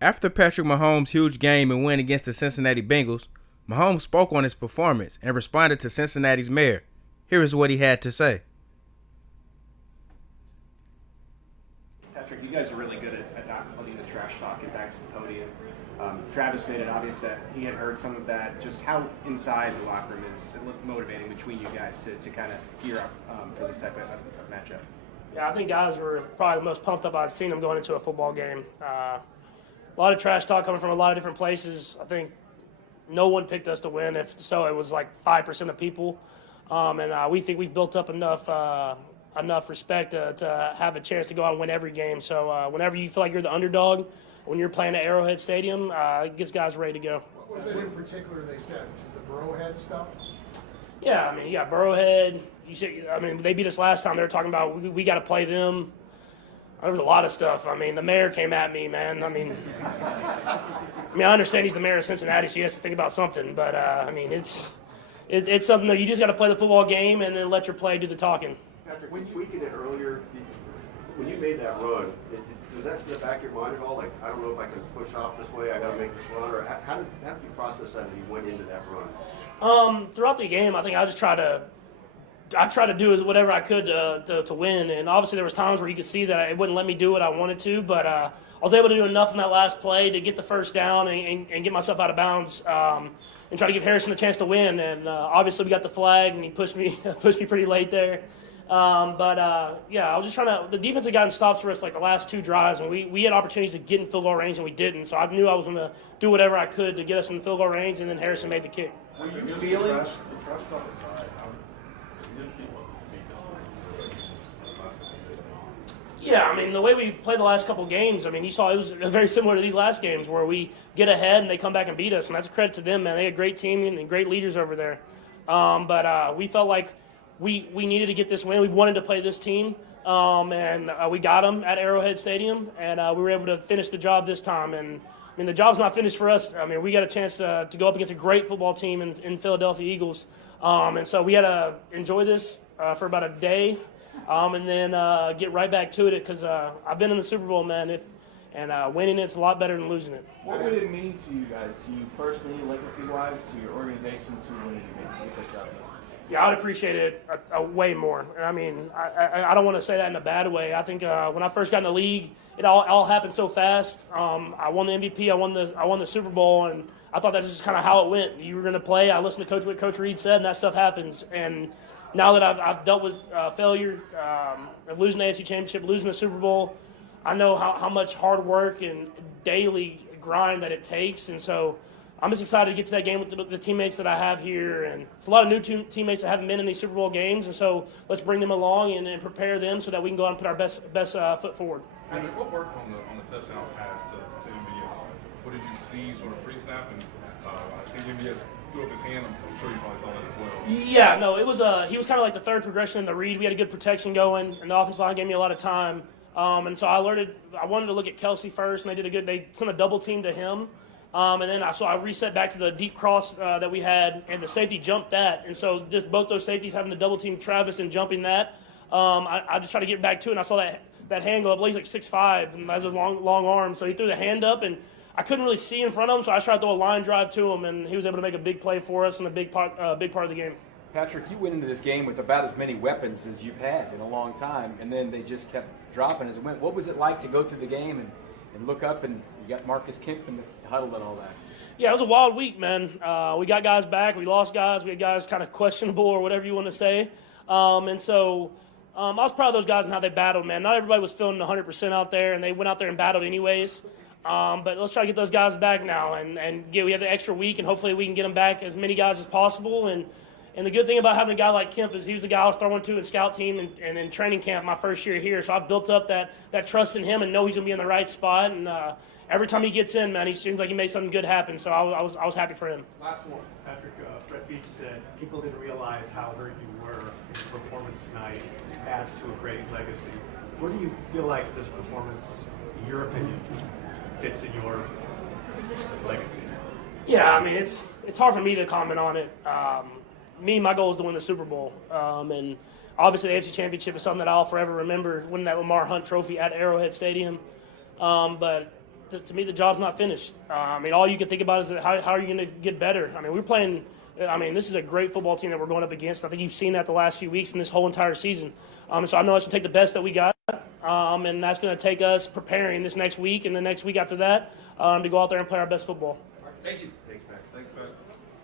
After Patrick Mahomes' huge game and win against the Cincinnati Bengals, Mahomes spoke on his performance and responded to Cincinnati's mayor. Here is what he had to say. Patrick, you guys are really good at not letting the trash talk get back to the podium. Travis made it obvious that he had heard some of that. Just how inside the locker room is it looked motivating between you guys to kind of gear up for this type of matchup? Yeah, I think guys were probably the most pumped up I've seen them going into a football game. A lot of trash talk coming from a lot of different places. I think no one picked us to win. If so, it was like 5% of people. And we think we've built up enough respect to have a chance to go out and win every game. So whenever you feel like you're the underdog, when you're playing at Arrowhead Stadium, it gets guys ready to go. What was it in particular they said? Was it the Burrowhead stuff? Yeah, I mean, you got Burrowhead. They beat us last time. They were talking about we got to play them. There was a lot of stuff. I mean, the mayor came at me, man. I understand he's the mayor of Cincinnati, so he has to think about something. But it's something that you just got to play the football game and then let your play do the talking. Patrick, when you tweeted it earlier, when you made that run, was that in the back of your mind at all? Like, I don't know if I can push off this way. I got to make this run, or how did you process that as you went into that run? Throughout the game, I think I just try to do whatever I could to win. And obviously there was times where you could see that it wouldn't let me do what I wanted to, but I was able to do enough in that last play to get the first down and get myself out of bounds and try to give Harrison a chance to win. And obviously we got the flag, and he pushed me pretty late there. I was just trying to – the defense had gotten stops for us like the last two drives, and we had opportunities to get in field goal range, and we didn't. So I knew I was going to do whatever I could to get us in the field goal range, and then Harrison made the kick. Were you feeling the trash talk aside? How significant was it to beat this one? Yeah, I mean, the way we've played the last couple games, I mean, you saw it was very similar to these last games where we get ahead and they come back and beat us, and that's a credit to them, man. They had a great team and great leaders over there. We felt like we needed to get this win. We wanted to play this team, and we got them at Arrowhead Stadium, and we were able to finish the job this time. And I mean, the job's not finished for us. I mean, we got a chance to go up against a great football team in Philadelphia Eagles, and so we had to enjoy this for about a day. And then get right back to it because I've been in the Super Bowl, man, and winning it's a lot better than losing it. What would it mean to you guys, to you personally, legacy-wise, to your organization, to win it to get that job done? Yeah, I would appreciate it way more. I mean, I don't want to say that in a bad way. I think when I first got in the league, it all happened so fast. I won the MVP, I won the Super Bowl, and I thought that's just kind of how it went. You were going to play. I listened to what Coach Reed said, and that stuff happens. And now that I've dealt with failure, losing the AFC Championship, losing the Super Bowl, I know how much hard work and daily grind that it takes. And so I'm just excited to get to that game with the teammates that I have here. And it's a lot of new teammates that haven't been in these Super Bowl games. And so let's bring them along and prepare them so that we can go out and put our best foot forward. Patrick, what worked on the touchdown pass to MVS? What did you see sort of pre-snap? And I think MVS threw up his hand. I'm sure you probably saw that as well. Yeah, no, it was he was kind of like the third progression in the read. We had a good protection going, and the offensive line gave me a lot of time. And so I wanted to look at Kelsey first, and they sent a double team to him. And then I reset back to the deep cross that we had, and the safety jumped that. And so just both those safeties having to double team Travis and jumping that, I just tried to get back to it, and I saw that hand go up. He's like 6'5", and has those long arms. So he threw the hand up, and I couldn't really see in front of him, so I tried to throw a line drive to him, and he was able to make a big play for us and a big part of the game. Patrick, you went into this game with about as many weapons as you've had in a long time, and then they just kept dropping as it went. What was it like to go through the game and look up, and you got Marcus Kemp in the huddle and all that? Yeah, it was a wild week, man. We got guys back. We lost guys. We had guys kind of questionable or whatever you want to say. And so I was proud of those guys and how they battled, man. Not everybody was feeling 100% out there, and they went out there and battled anyways. But let's try to get those guys back now, and we have the extra week, and hopefully we can get them back as many guys as possible. And the good thing about having a guy like Kemp is he was the guy I was throwing to in scout team and in training camp my first year here. So I've built up that trust in him and know he's going to be in the right spot. And every time he gets in, man, he seems like he made something good happen. So I was happy for him. Last one, Patrick. Brett Beach said people didn't realize how hurt you were. Your performance tonight adds to a great legacy. Where do you feel like this performance, in your opinion, fits in your legacy? Yeah, I mean, it's hard for me to comment on it. My goal is to win the Super Bowl. And obviously the AFC Championship is something that I'll forever remember, winning that Lamar Hunt trophy at Arrowhead Stadium. But to me, the job's not finished. I mean, all you can think about is how are you going to get better? I mean, we're playing. I mean, this is a great football team that we're going up against. I think you've seen that the last few weeks and this whole entire season. So I know I should take the best that we got, and that's going to take us preparing this next week and the next week after that to go out there and play our best football. Thank you. Thanks, Pat.